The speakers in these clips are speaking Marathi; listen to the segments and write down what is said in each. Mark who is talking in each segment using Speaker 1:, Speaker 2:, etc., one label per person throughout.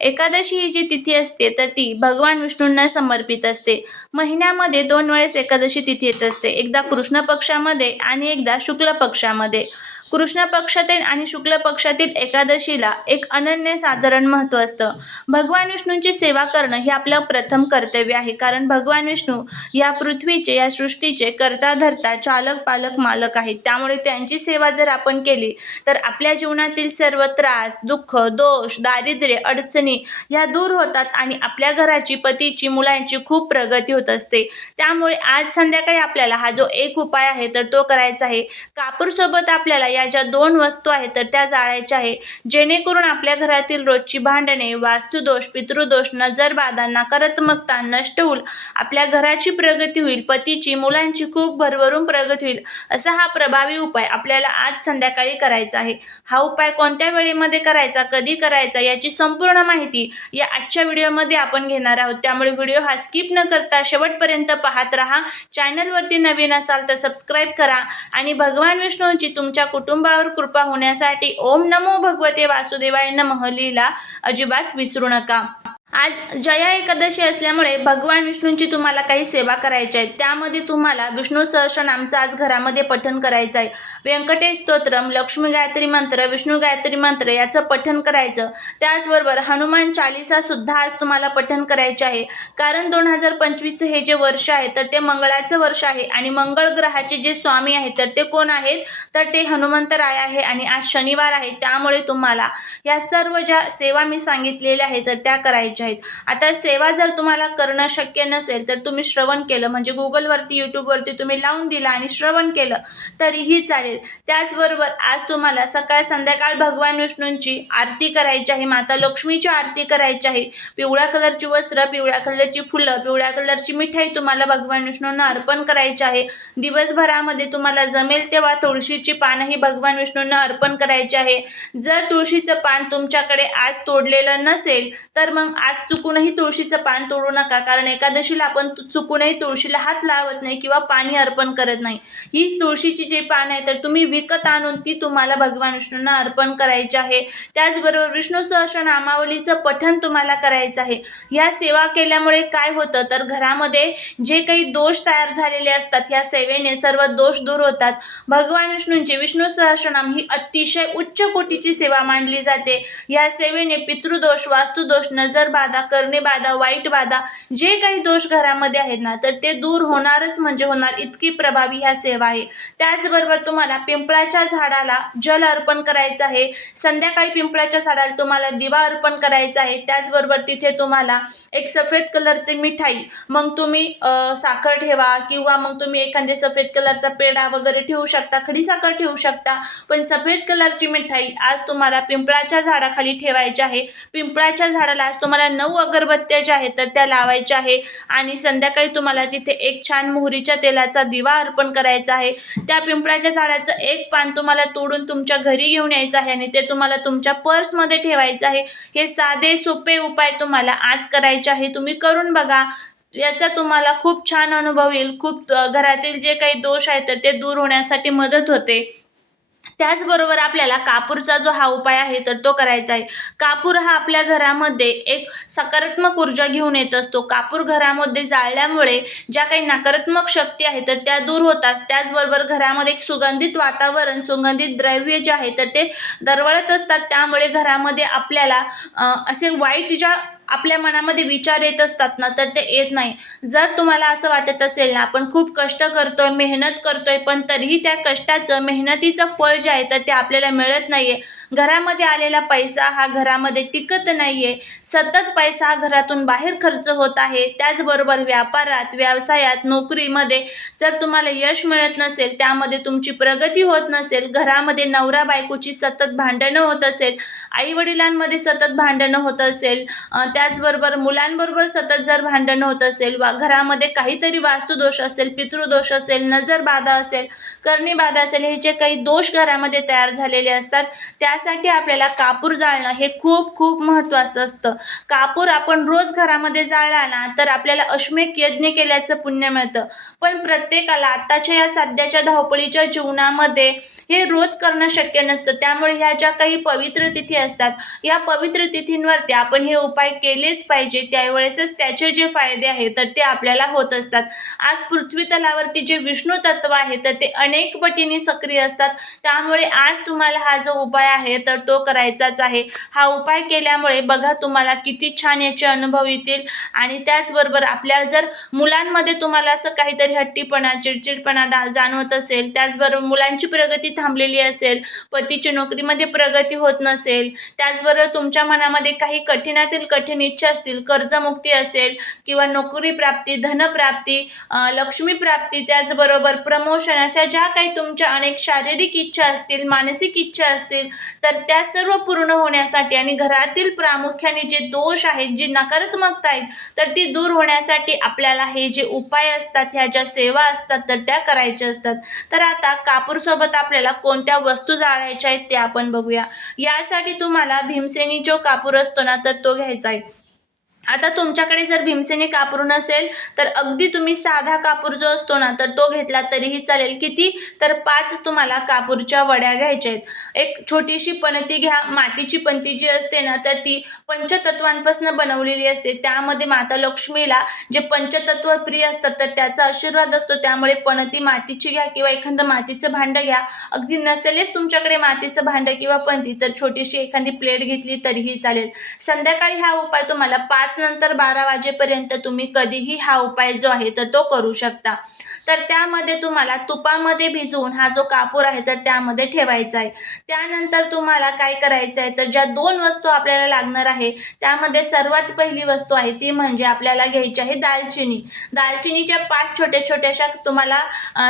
Speaker 1: एकादशी ही जी तिथी असते तर ती भगवान विष्णूंना समर्पित असते. महिन्यामध्ये दोन वेळेस एकादशी तिथी येत असते. एकदा कृष्ण पक्षामध्ये आणि एकदा शुक्ल पक्षामध्ये कृष्ण पक्षातील आणि शुक्ल पक्षातील एकादशीला एक अनन्य साधारण महत्त्व असतं. भगवान विष्णूंची सेवा करणं हे आपलं प्रथम कर्तव्य आहे. कारण भगवान विष्णू या पृथ्वीचे या सृष्टीचे करता धरता चालक पालक मालक आहेत. त्यामुळे त्यांची सेवा जर आपण केली तर आपल्या जीवनातील सर्व त्रास दुःख दोष दारिद्र्य अडचणी ह्या दूर होतात आणि आपल्या घराची पतीची मुलांची खूप प्रगती होत असते. त्यामुळे आज संध्याकाळी आपल्याला हा जो एक उपाय आहे तर तो करायचा आहे. कापूरसोबत आपल्याला या ज्या दोन वस्तू आहेत तर त्या जाळायच्या आहे. जेणेकरून आपल्या घरातील रोजची भांडणे वास्तुदोष पितृदोष नजरबाधा नकारात्मकता नष्ट होईल आपल्या घराची प्रगती होईल पतीची मुलांची खूप भरभरून प्रगती होईल असा हा प्रभावी उपाय आपल्याला आज संध्याकाळी करायचा आहे. हा उपाय कोणत्या वेळेमध्ये करायचा कधी करायचा याची संपूर्ण माहिती या आजच्या व्हिडिओमध्ये आपण घेणार आहोत. त्यामुळे व्हिडिओ हा स्किप न करता शेवटपर्यंत पाहत राहा. चॅनलवरती नवीन असाल तर सबस्क्राईब करा आणि भगवान विष्णूंची तुमच्या कुटुंबावर कृपा होण्यासाठी ओम नमो भगवते वासुदेवाय नमः लिहिला अजिबात विसरू नका. आज जया एकादशी असल्यामुळे भगवान विष्णूंची तुम्हाला काही सेवा करायची आहे. त्यामध्ये तुम्हाला विष्णू सहस्रनामचं आज घरामध्ये पठण करायचं आहे. व्यंकटेश स्तोत्रम लक्ष्मी गायत्री मंत्र विष्णू गायत्री मंत्र याचं पठण करायचं. त्याचबरोबर हनुमान चालिसासुद्धा आज तुम्हाला पठण करायचे आहे. कारण दोन हजार पंचवीसचं हे जे वर्ष आहे तर ते मंगळाचं वर्ष आहे आणि मंगळ ग्रहाचे जे स्वामी आहेत तर ते कोण आहेत? तर ते हनुमंतराय आहे आणि आज शनिवार आहे. त्यामुळे तुम्हाला या सर्व ज्या सेवा मी सांगितलेल्या आहेत तर त्या करायच्या आहेत. आता सेवा जर तुम्हाला करणं शक्य नसेल तर तुम्ही श्रवण केलं म्हणजे गुगलवरती यूट्यूबवरती तुम्ही लावून दिला आणि श्रवण केलं तरीही चालेल. त्याचबरोबर आज तुम्हाला सकाळ संध्याकाळ भगवान विष्णूंची आरती करायची आहे माता लक्ष्मीची आरती करायची आहे. पिवळ्या कलरची वस्त्र पिवळ्या कलरची फुलं पिवळ्या कलरची मिठाई तुम्हाला भगवान विष्णूंना अर्पण करायची आहे. दिवसभरामध्ये तुम्हाला जमेल तेव्हा तुळशीची पानंही भगवान विष्णूंना अर्पण करायची आहे. जर तुळशीचं पान तुमच्याकडे आज तोडलेलं नसेल तर मग आज चुकूनही तुळशीचं पान तोडू नका कारण एकादशीला आपण चुकूनही तुळशीला हात लावत नाही किंवा पाणी अर्पण करत नाही. ही तुळशीची जी पान आहे तर तुम्ही विकत आणून ती तुम्हाला भगवान विष्णूंना अर्पण करायची आहे. त्याचबरोबर विष्णू सहस्रनामावलीचं पठण तुम्हाला करायचं आहे. या सेवा केल्यामुळे काय होतं? तर घरामध्ये जे काही दोष तयार झालेले असतात ह्या सेवेने सर्व दोष दूर होतात. भगवान विष्णूंचे विष्णू सहस्रनाम ही अतिशय उच्च कोटीची सेवा मानली जाते. या सेवेने पितृदोष वास्तुदोष बाधा करणे बाधा वाईट बाधा जे काही दोष घरामध्ये आहेत ना तर ते दूर होणारच म्हणजे होणार. इतकी प्रभावी ह्या सेवा आहे. त्याचबरोबर तुम्हाला पिंपळाच्या झाडाला जल अर्पण करायचं आहे. संध्याकाळी पिंपळाच्या झाडाला तुम्हाला दिवा अर्पण करायचा आहे. त्याचबरोबर तिथे तुम्हाला एक सफेद कलरचे मिठाई. मग तुम्ही साखर ठेवा किंवा मग तुम्ही एखादे सफेद कलरचा पेढा वगैरे ठेवू शकता खडी साखर ठेवू शकता. पण सफेद कलरची मिठाई आज तुम्हाला पिंपळाच्या झाडाखाली ठेवायची आहे. पिंपळाच्या झाडाला आज तुम्हाला नऊ अगरबत्त्या ज्या आहेत तर त्या लावायच्या आहे. आणि संध्याकाळी तुम्हाला तिथे एक छान मोहरीच्या तेलाचा दिवा अर्पण करायचा आहे. त्या पिंपळाच्या झाडाचं एक पान तुम्हाला तोडून तुमच्या घरी घेऊन यायचं आहे आणि ते तुम्हाला तुमच्या पर्समध्ये ठेवायचं आहे. हे साधे सोपे उपाय तुम्हाला आज करायचे आहे. तुम्ही करून बघा. याचा तुम्हाला खूप छान अनुभव येईल. खूप घरातील जे काही दोष आहेत तर ते दूर होण्यासाठी मदत होते. त्याचबरोबर आपल्याला कापूरचा जो हा उपाय आहे तर तो करायचा आहे. कापूर हा आपल्या घरामध्ये एक सकारात्मक ऊर्जा घेऊन येत असतो. कापूर घरामध्ये जाळल्यामुळे ज्या काही नकारात्मक शक्ती आहेत तर त्या दूर होतात. त्याचबरोबर घरामध्ये एक सुगंधित वातावरण सुगंधित द्रव्य जे आहे तर ते दरवळत असतात. त्यामुळे घरामध्ये आपल्याला असे वाईट ज्या आपल्या मनामध्ये विचार येत असतात ना तर ते येत नाही. जर तुम्हाला असं वाटत असेल ना आपण खूप कष्ट करतोय मेहनत करतोय पण तरीही त्या कष्टाचं मेहनतीचं फळ जे आहे तर ते आपल्याला मिळत नाही आहे घरामध्ये आलेला पैसा हा घरामध्ये टिकत नाही आहे सतत पैसा हा घरातून बाहेर खर्च होत आहे. त्याचबरोबर व्यापारात व्यवसायात नोकरीमध्ये जर तुम्हाला यश मिळत नसेल त्यामध्ये तुमची प्रगती होत नसेल घरामध्ये नवरा बायकोची सतत भांडणं होत असेल आईवडिलांमध्ये सतत भांडणं होत असेल त्याचबरोबर मुलांबरोबर सतत जर भांडणं होत असेल वा घरामध्ये काहीतरी वास्तुदोष असेल पितृदोष असेल नजर बाधा असेल करणी बाधा असेल हे जे काही दोष घरामध्ये तयार झालेले असतात त्यासाठी आपल्याला कापूर जाळणं हे खूप खूप महत्त्वाचं असतं. कापूर आपण रोज घरामध्ये जाळला ना तर आपल्याला अश्मेक यज्ञ केल्याचं पुण्य मिळतं. पण प्रत्येकाला आत्ताच्या या सध्याच्या धावपळीच्या जीवनामध्ये हे रोज करणं शक्य नसतं. त्यामुळे ह्या ज्या काही पवित्र तिथी असतात या पवित्र तिथींवरती आपण हे उपाय केलेच पाहिजे. त्यावेळेसच त्याचे जे फायदे आहेत तर ते आपल्याला होत असतात. आज पृथ्वी तलावरती जे विष्णू तत्व आहे तर ते अनेक पटीने सक्रिय असतात. त्यामुळे आज तुम्हाला हा जो उपाय आहे तर तो करायचाच आहे. हा उपाय केल्यामुळे बघा तुम्हाला किती छान याचे अनुभव येतील. आणि त्याचबरोबर आपल्या जर मुलांमध्ये तुम्हाला असं काहीतरी हट्टीपणा चिडचिडपणा दा जाणवत असेल त्याचबरोबर मुलांची प्रगती थांबलेली असेल पतीची नोकरीमध्ये प्रगती होत नसेल त्याचबरोबर तुमच्या मनामध्ये काही कठीणातील कठीण इच्छा असतील कर्जमुक्ती असेल किंवा नोकरी प्राप्ती धनप्राप्ती लक्ष्मी प्राप्ती त्याचबरोबर प्रमोशन अशा ज्या काही तुमच्या अनेक शारीरिक इच्छा असतील मानसिक इच्छा असतील तर त्या सर्व पूर्ण होण्यासाठी आणि घरातील प्रामुख्याने जे दोष आहेत जी नकारात्मकता आहेत तर ती दूर होण्यासाठी आपल्याला हे जे उपाय असतात ह्या ज्या सेवा असतात तर त्या करायच्या असतात. तर आता कापूरसोबत आपल्याला कोणत्या वस्तू जाळायच्या आहेत ते आपण बघूया. यासाठी तुम्हाला भीमसेनी जो कापूर असतो ना तर तो घ्यायचा आहे. आता तुमच्याकडे जर भीमसेनी कापूर नसेल तर अगदी तुम्ही साधा कापूर जो असतो ना तर तो घेतला तरीही चालेल. किती? तर पाच तुम्हाला कापूरच्या वड्या घ्यायच्या आहेत. एक छोटीशी पणती घ्या. मातीची पणती जी असते ना तर ती पंचतत्वांपासून बनवलेली असते. त्यामध्ये माता लक्ष्मीला जे पंचतत्व प्रिय असतात तर त्याचा आशीर्वाद असतो. त्यामुळे पणती मातीची घ्या किंवा एखादं मातीचं भांडं घ्या. अगदी नसेलच तुमच्याकडे मातीचं भांडं किंवा पणती तर छोटीशी एखादी प्लेट घेतली तरीही चालेल. संध्याकाळी हा उपाय तुम्हाला पाच नंतर बारा वाजेपर्यंत तुम्ही कधीही हा उपाय जो आहे तर तो करू शकता. तर त्यामध्ये तुम्हाला तुपामध्ये भिजवून हा जो कापूर आहे तर त्यामध्ये ठेवायचा आहे. त्यानंतर तुम्हाला काय करायचं आहे तर ज्या दोन वस्तू आपल्याला लागणार आहे त्यामध्ये सर्वात पहिली वस्तू आहे ती म्हणजे आपल्याला घ्यायची आहे दालचिनी. दालचिनीच्या पाच छोट्या छोट्याशा तुम्हाला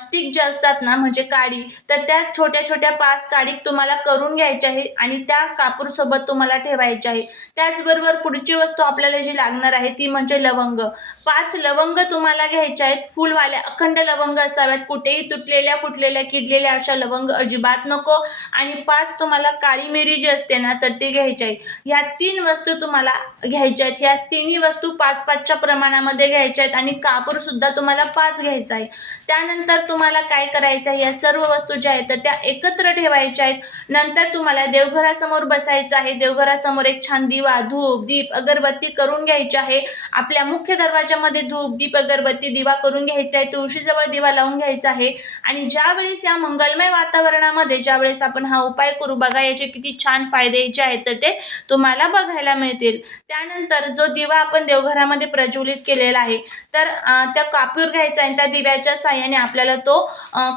Speaker 1: स्टिक ज्या असतात ना म्हणजे काडी तर त्या छोट्या छोट्या पाच काडी तुम्हाला करून घ्यायच्या आहे आणि त्या कापूरसोबत तुम्हाला ठेवायच्या आहे. त्याचबरोबर पुढची वस्तू आपल्याला जी लागणार आहे ती म्हणजे लवंग. पाच लवंग तुम्हाला घ्यायच्या आहेत. फुलवाल्या अखंड लवंग असाव्यात कुठेही तुटलेल्या फुटलेल्या किडलेल्या अशा लवंग अजिबात नको. आणि पाच तुम्हाला काळी मिरी जी असते ना तर ती घ्यायची आहे ह्या तीन वस्तू तुम्हाला घ्यायच्या आहेत. ह्या तिन्ही वस्तू पाच पाचच्या प्रमाणामध्ये घ्यायच्या आहेत. आणि कापूरसुद्धा तुम्हाला पाच घ्यायचा आहे. त्यानंतर तुम्हाला काय करायचं आहे? या सर्व वस्तू ज्या आहेत तर त्या एकत्र ठेवायच्या आहेत. नंतर तुम्हाला देवघरासमोर बसायचं आहे. देवघरासमोर एक छान दिवा धूप दीप अगरबत्ती करून घ्यायची आहे. आपल्या मुख्य दरवाजामध्ये धूप दीप अगरबत्ती दिवा करून घ्यायचा आहे. तुळशीजवळ दिवा लावून घ्यायचा आहे. आणि ज्यावेळेस या मंगलमय वातावरणामध्ये ज्यावेळेस आपण हा उपाय करू बघा याचे किती छान फायदे जे आहेत तर ते तुम्हाला बघायला मिळतील. त्यानंतर जो दिवा आपण देवघरामध्ये प्रज्वलित केलेला आहे तर त्या कापूर घ्यायचा आहे त्या दिव्याच्या साह्याने आपल्याला तो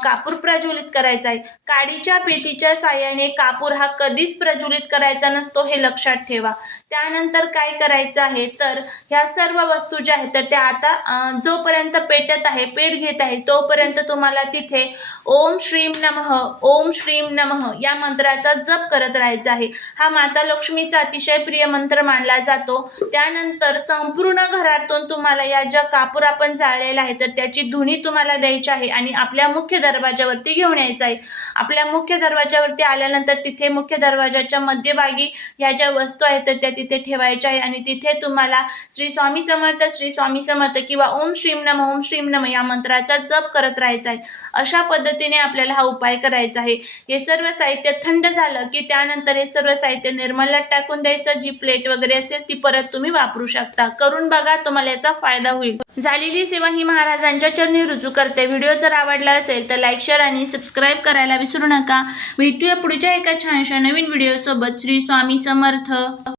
Speaker 1: कापूर प्रज्वलित करायचा आहे. काडीच्या पेटीच्या साह्याने कापूर हा कधीच प्रज्वलित करायचा नसतो हे लक्षात ठेवा. त्यानंतर काय करायचं आहे तर ह्या सर्व वस्तू ज्या आहेत तर त्या आता जोपर्यंत पेटत आहे पेट घेत आहे तोपर्यंत तुम्हाला तिथे ओम श्रीम नमः ओम श्रीम नमः या मंत्राचा जप करत राहायचा आहे. हा माता लक्ष्मीचा अतिशय प्रिय मंत्र मानला जातो. त्यानंतर संपूर्ण घरातून तुम्हाला या ज्या कापूर आपण जाळलेला आहे तर त्याची धुनी तुम्हाला द्यायची आहे आणि आपल्या मुख्य दरवाजावरती घेऊन यायचं आहे. आपल्या मुख्य दरवाजावरती आल्यानंतर तिथे मुख्य दरवाजाच्या मध्यभागी ह्या ज्या वस्तू आहेत तर त्या तिथे ठेवायच्या आहे आणि तिथे तुम्हाला श्री स्वामी समर्थ श्री स्वामी समर्थ किंवा ओम श्रीम नम ओम श्रीम नम या मंत्राचा जप करत राहायचा आहे. अशा पद्धतीने आपल्याला हा उपाय करायचा आहे. हे सर्व साहित्य थंड झालं की त्यानंतर हे सर्व साहित्य निर्मल्यात टाकून द्यायचं. जी प्लेट वगैरे असेल ती परत तुम्ही वापरू शकता. करून बघा तुम्हाला याचा फायदा होईल. झालेली सेवा ही महाराजांच्या चरणी रुजू करते. व्हिडिओ जर आवडला असेल तर लाईक शेअर आणि सबस्क्राईब करायला विसरू नका. भेटूया पुढच्या एका छानशा नवीन व्हिडिओसोबत. श्री स्वामी समर्थ.